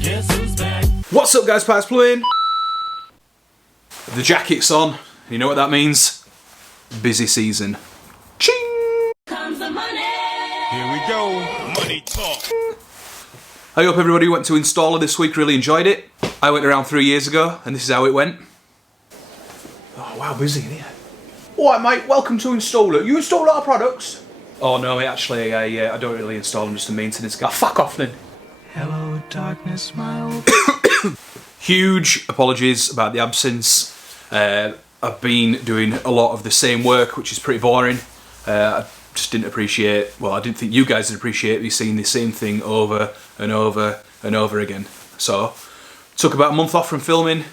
Guess who's back? What's up, guys? Parkes Plumbing. The jacket's on. You know what that means? Busy season. Ching! Comes the money. Here we go. Money talk. I hope everybody who went to installer this week really enjoyed it. I went around 3 years ago, and this is how it went. Oh, wow, busy in here. Alright, mate, welcome to Installer. You install a lot of products? Oh, no, mate, actually, I don't really install them, just a maintenance guy. Oh, fuck off, then. Hello, darkness, my old. Huge apologies about the absence. I've been doing a lot of the same work, which is pretty boring. I just didn't appreciate, well, I didn't think you guys would appreciate me seeing the same thing over and over and over again. So, took about a month off from filming.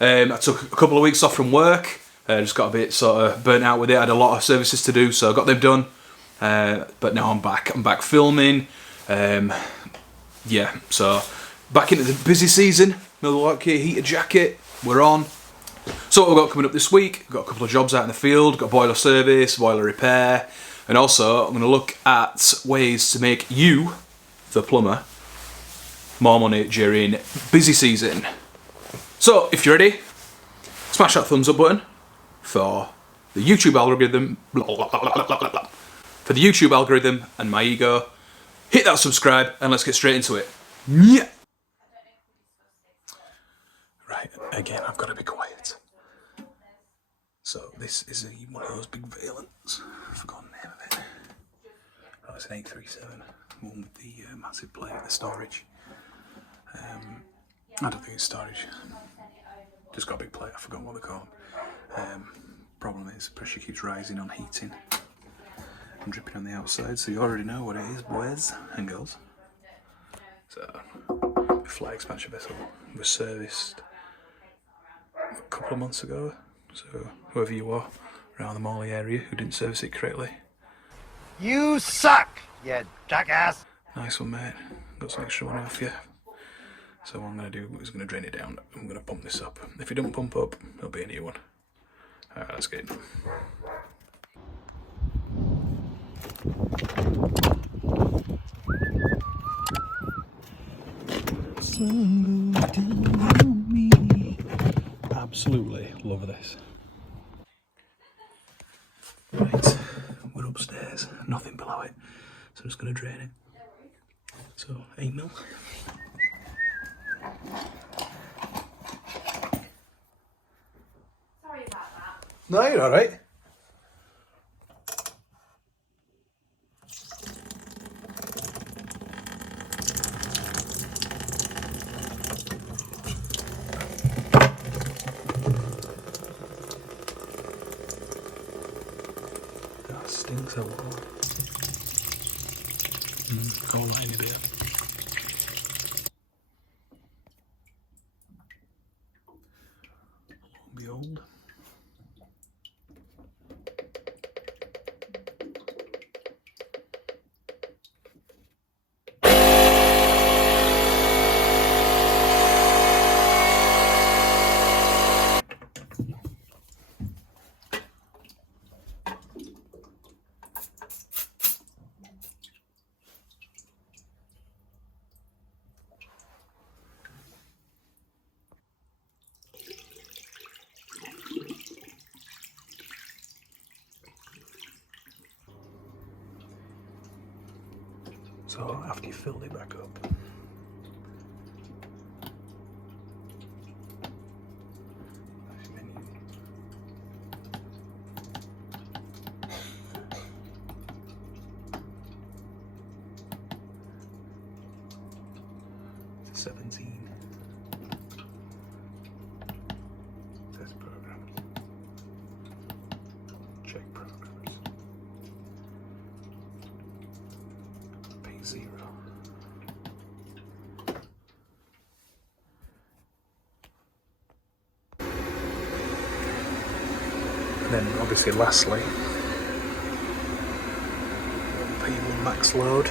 I took a couple of weeks off from work. Just got a bit sort of burnt out with it. I had a lot of services to do, so I got them done. But now I'm back. I'm back filming. Yeah, so back into the busy season. Milwaukee heater jacket. We're on. So what we've got coming up this week, we've got a couple of jobs out in the field, got boiler service, boiler repair, and also I'm going to look at ways to make you, the plumber, more money during busy season. So if you're ready, smash that thumbs up button for the YouTube algorithm, for the YouTube algorithm and my ego. Hit that subscribe and let's get straight into it. Yeah. Right, again, I've got to be quiet. So this is one of those big valents. I've forgotten the name of it. Oh, it's an 837, one with the massive plate, the storage. I don't think it's storage. Just got a big plate, I forgot what they're called. Problem is, pressure keeps rising on heating and dripping on the outside, so you already know what it is, boys and girls. So, fly expansion vessel was serviced a couple of months ago, so whoever you are around the Morley area who didn't service it correctly. You suck, you jackass! Nice one, mate. Got some extra money off you. So what I'm going to do is I'm going to drain it down. I'm going to pump this up. If it don't pump up, there'll be a new one. Alright, let's get it. Sun goes down on me. Absolutely love this. Right, we're upstairs. Nothing below it. So I'm just going to drain it. So, 8 mil. Sorry about that. No, you're alright. That stinks a lot. Hold that in a bit. Behold. So after you filled it back up, nice menu. It's a 17. Test programs. Check programs. P0. And then obviously lastly, P1 max load.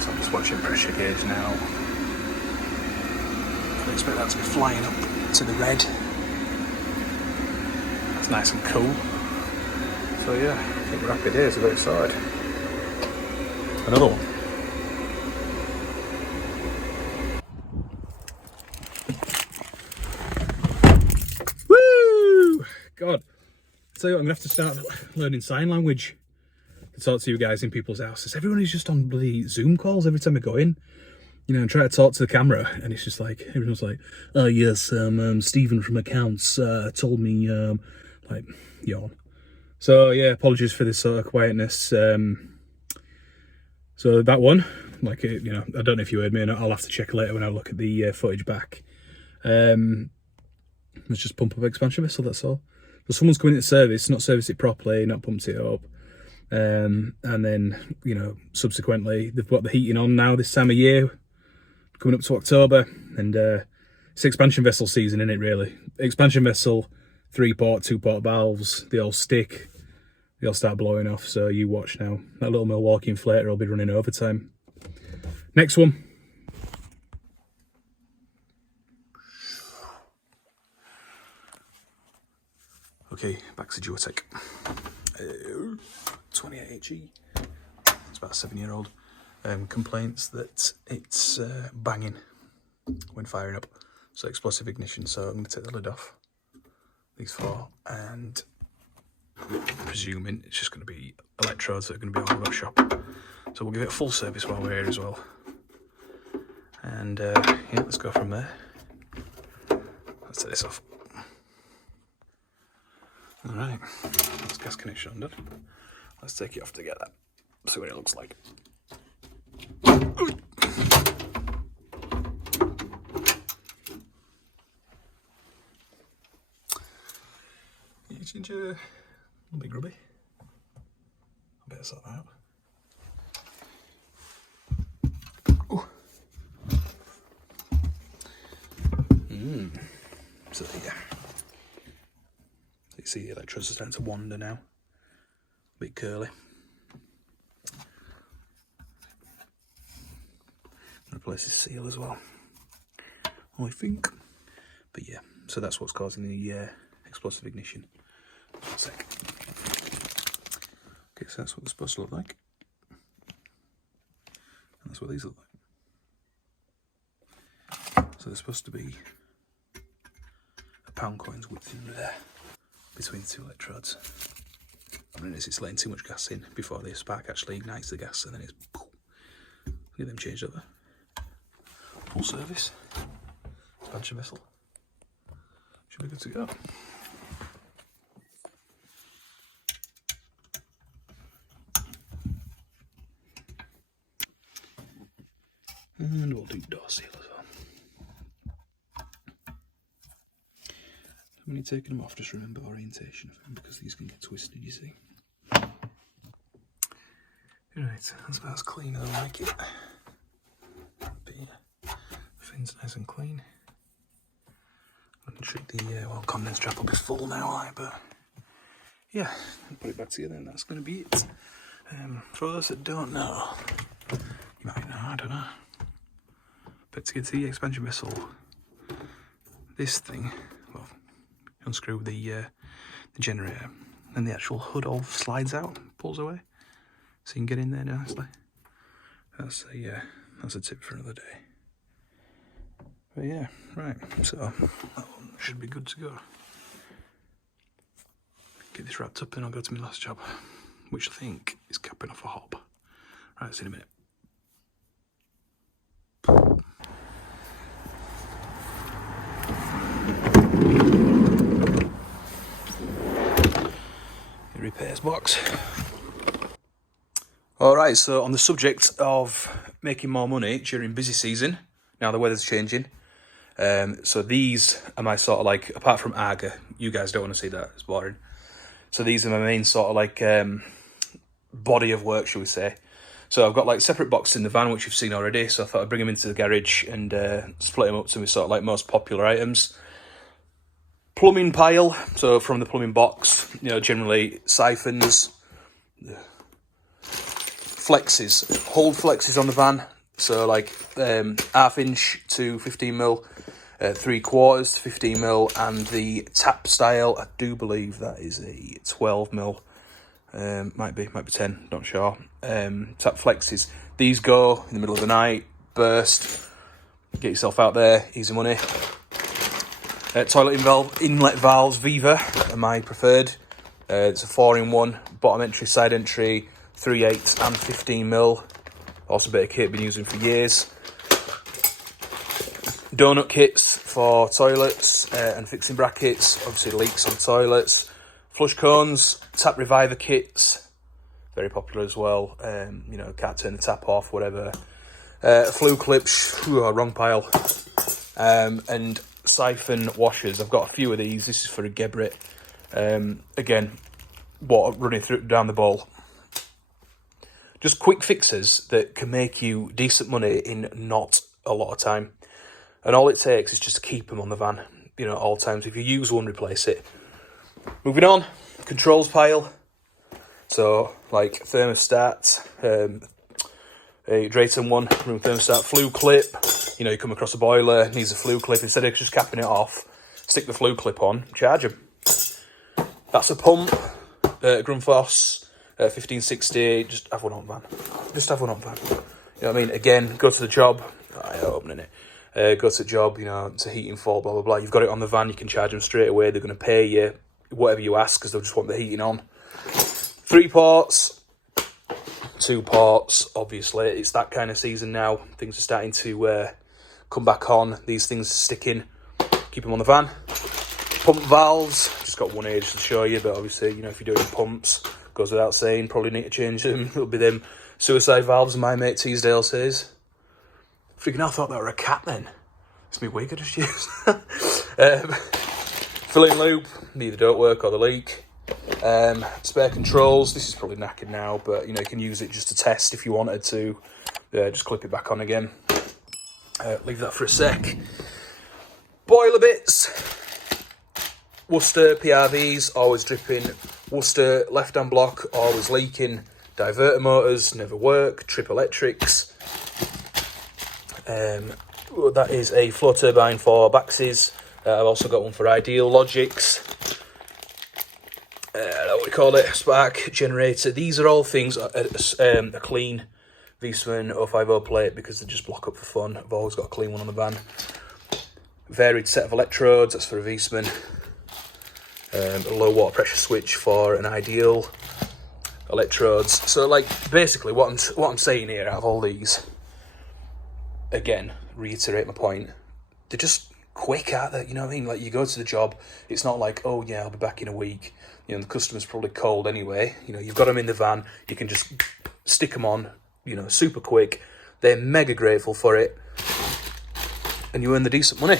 So I'm just watching pressure gauge now. I expect that to be flying up to the red. That's nice and cool. So yeah, I think we're happy days, we've got it started. Another one. tell you what, I'm going to have to start learning sign language to talk to you guys in people's houses. Everyone is just on bloody Zoom calls every time I go in, you know, and try to talk to the camera, and it's just like, everyone's like, oh yes, Stephen from accounts told me, like, yawn. So yeah, apologies for this sort of quietness. So that one, like, you know, I don't know if you heard me, and I'll have to check later when I look at the footage back. Let's just pump up expansion vessel, that's all. So someone's coming to service, not serviced it properly, not pumped it up. And then, you know, subsequently, they've got the heating on now this time of year, coming up to October, and it's expansion vessel season, isn't it, really? Expansion vessel, 3-port, 2-port valves, they all stick, they all start blowing off, so you watch now. That little Milwaukee inflator will be running overtime. Next one. Okay, back to Duotiq. 28HE. It's about a 7-year-old. Complaints that it's banging when firing up. So explosive ignition. So I'm going to take the lid off. These 4, and I'm presuming it's just going to be electrodes that are going to be all over the shop. So we'll give it a full service while we're here as well. And yeah, let's go from there. Let's take this off. Alright, that's gas connection undone. Let's take it off together, see what it looks like. You ginger, a little bit grubby. I better sort that out. So yeah. You see the electrodes are starting to wander now. A bit curly. Replace this seal as well, I think. But yeah, so that's what's causing the explosive ignition. One sec. Okay, so that's what they're supposed to look like. And that's what these look like. So they're supposed to be a £1 coin's width in there, between the 2 electrodes. I mean, it's letting too much gas in before the spark actually ignites the gas, and then it's poof. Get them changed over. Full service. Expansion vessel. Should be good to go. And we'll do door seal as well. When you're taking them off, just remember orientation of them, because these can get twisted, you see. Right, that's about as clean as I like it. But yeah, fin's nice and clean. I can treat the condense trap will be full now, but yeah, I'll put it back together, and that's going to be it. For those that don't know, you might know, I don't know. But to get to the expansion vessel, this thing, well, unscrew the generator, and the actual hood all slides out, pulls away, so you can get in there nicely. That's a tip for another day. But yeah, right, so that one should be good to go. Get this wrapped up, then I'll go to my last job, which I think is capping off a hob. Right, see you in a minute. Repairs box. Alright, so on the subject of making more money during busy season, now the weather's changing, so these are my sort of like, apart from Arga, you guys don't want to see that, it's boring. So these are my main sort of like body of work, shall we say. So I've got like separate boxes in the van, which you've seen already, so I thought I'd bring them into the garage and split them up to my sort of like most popular items. Plumbing pile, so from the plumbing box, you know, generally siphons, flexes, hold flexes on the van, so like 1/2 inch to 15mm, 3/4 to 15mm, and the tap style, I do believe that is a 12mm, might be 10, not sure. Tap flexes, these go in the middle of the night, burst, get yourself out there, easy money. Toilet inlet valves, Viva, are my preferred. It's a 4-in-1, bottom entry, side entry, 3/8 and 15mm. Also a bit of kit been using for years. Donut kits for toilets and fixing brackets, obviously leaks on toilets. Flush cones, tap reviver kits, very popular as well. You know, can't turn the tap off, whatever. Flue clips, wrong pile. And siphon washers. I've got a few of these. This is for a Gebrit. Again, water running down the bowl. Just quick fixes that can make you decent money in not a lot of time. And all it takes is just to keep them on the van, you know, at all times. If you use one, replace it. Moving on, controls pile. So, like thermostat, a Drayton one, room thermostat, flue clip. You know, you come across a boiler, needs a flue clip. Instead of just capping it off, stick the flue clip on, charge them. That's a pump, Grundfos, 1560. Just have one on van. Just have one on van. You know what I mean? Again, go to the job. I'm opening it. Go to the job, you know, it's a heating fault, blah, blah, blah. You've got it on the van, you can charge them straight away. They're going to pay you whatever you ask because they'll just want the heating on. 3 ports, 2 ports, obviously. It's that kind of season now. Things are starting to come back on. These things are sticking. Keep them on the van. Pump valves, just got one here just to show you, but obviously, you know, if you're doing pumps, goes without saying, probably need to change them. It'll be them suicide valves, my mate Teasdale says. Freaking hell, I thought that were a cat then. It's me wig I just used. Filling loop, neither don't work or the leak. Spare controls, this is probably knackered now, but you know, you can use it just to test if you wanted to. Just clip it back on again. Leave that for a sec. Boiler bits. Worcester PRVs, always dripping. Worcester left-hand block, always leaking. Diverter motors, never work. Trip electrics. That is a flow turbine for Baxes. I've also got one for Ideal Logics. What do you call it? Spark generator. These are all things. A clean Viessmann 050 plate because they just block up for fun. I've always got a clean one on the van. Varied set of electrodes. That's for a Viessmann. A low water pressure switch for an Ideal. Electrodes. So, like, basically, what I'm saying here out of all these. Again, reiterate my point, they're just quick, aren't they? You know what I mean? Like, you go to the job, it's not like, oh yeah, I'll be back in a week. You know, the customer's probably cold anyway. You know, you've got them in the van, you can just stick them on, you know, super quick. They're mega grateful for it. And you earn the decent money.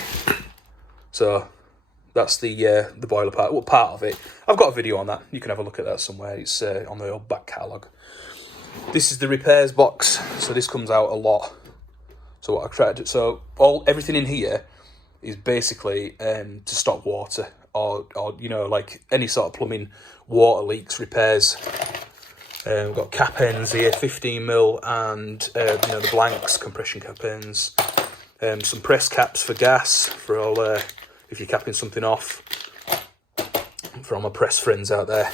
So, that's the boiler part. Well, part of it. I've got a video on that. You can have a look at that somewhere. It's on the old back catalogue. This is the repairs box. So, this comes out a lot. So what I tried to, everything in here is basically to stop water or you know, like any sort of plumbing, water leaks, repairs. We've got cap ends here, 15mm, and you know, the blanks, compression cap ends. Some press caps for gas for all if you're capping something off. For all my press friends out there.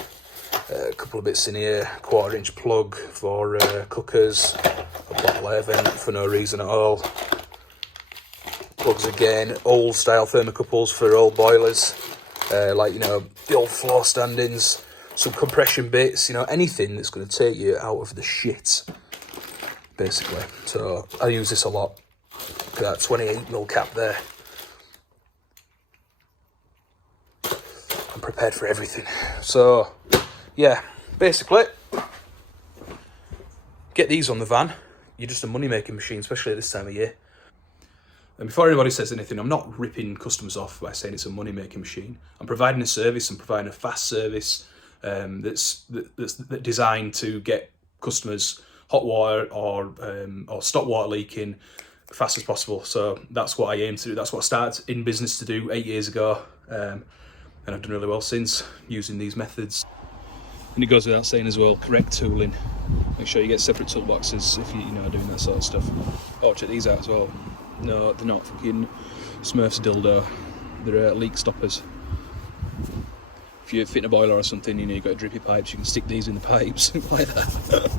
A couple of bits in here, 1/4-inch plug for cookers, a bottle air vent for no reason at all. Plugs again, old style thermocouples for old boilers, like, you know, the old floor standings, some compression bits, you know, anything that's going to take you out of the shit, basically. So I use this a lot. Look at that 28mm cap there. I'm prepared for everything. So yeah, basically, get these on the van. You're just a money-making machine, especially at this time of year. And before anybody says anything, I'm not ripping customers off by saying it's a money-making machine. I'm providing a service. I'm providing a fast service that's designed to get customers hot water or stop water leaking as fast as possible. So that's what I aim to do. That's what I started in business to do 8 years ago, and I've done really well since using these methods. And it goes without saying as well, correct tooling. Make sure you get separate toolboxes if you know, doing that sort of stuff. Oh, check these out as well. No, they're not fucking Smurfs dildo. They're leak stoppers. If you're fitting a boiler or something, you know, you've got drippy pipes, you can stick these in the pipes like that.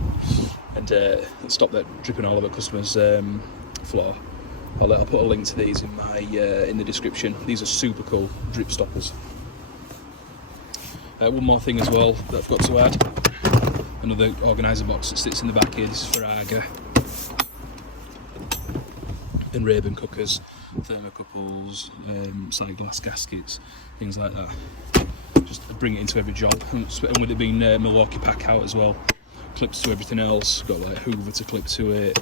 And stop that dripping all over customers' floor. I'll put a link to these in the description. These are super cool drip stoppers. One more thing as well that I've got to add. Another organiser box that sits in the back here. This is for Aga. And Rayburn cookers, thermocouples, side glass gaskets, things like that. Just bring it into every job. And with it being Milwaukee pack out as well, clips to everything else, got like Hoover to clip to it,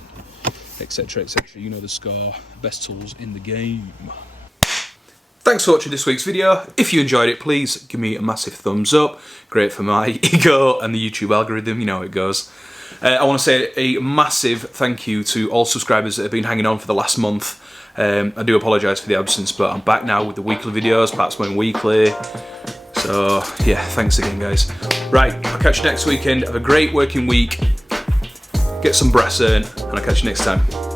etc, etc. You know the score, best tools in the game. Thanks for watching this week's video. If you enjoyed it, please give me a massive thumbs up. Great for my ego and the YouTube algorithm, you know how it goes. I want to say a massive thank you to all subscribers that have been hanging on for the last month. I do apologise for the absence, but I'm back now with the weekly videos, perhaps going weekly. So yeah, thanks again guys. Right, I'll catch you next weekend. Have a great working week. Get some brass in, and I'll catch you next time.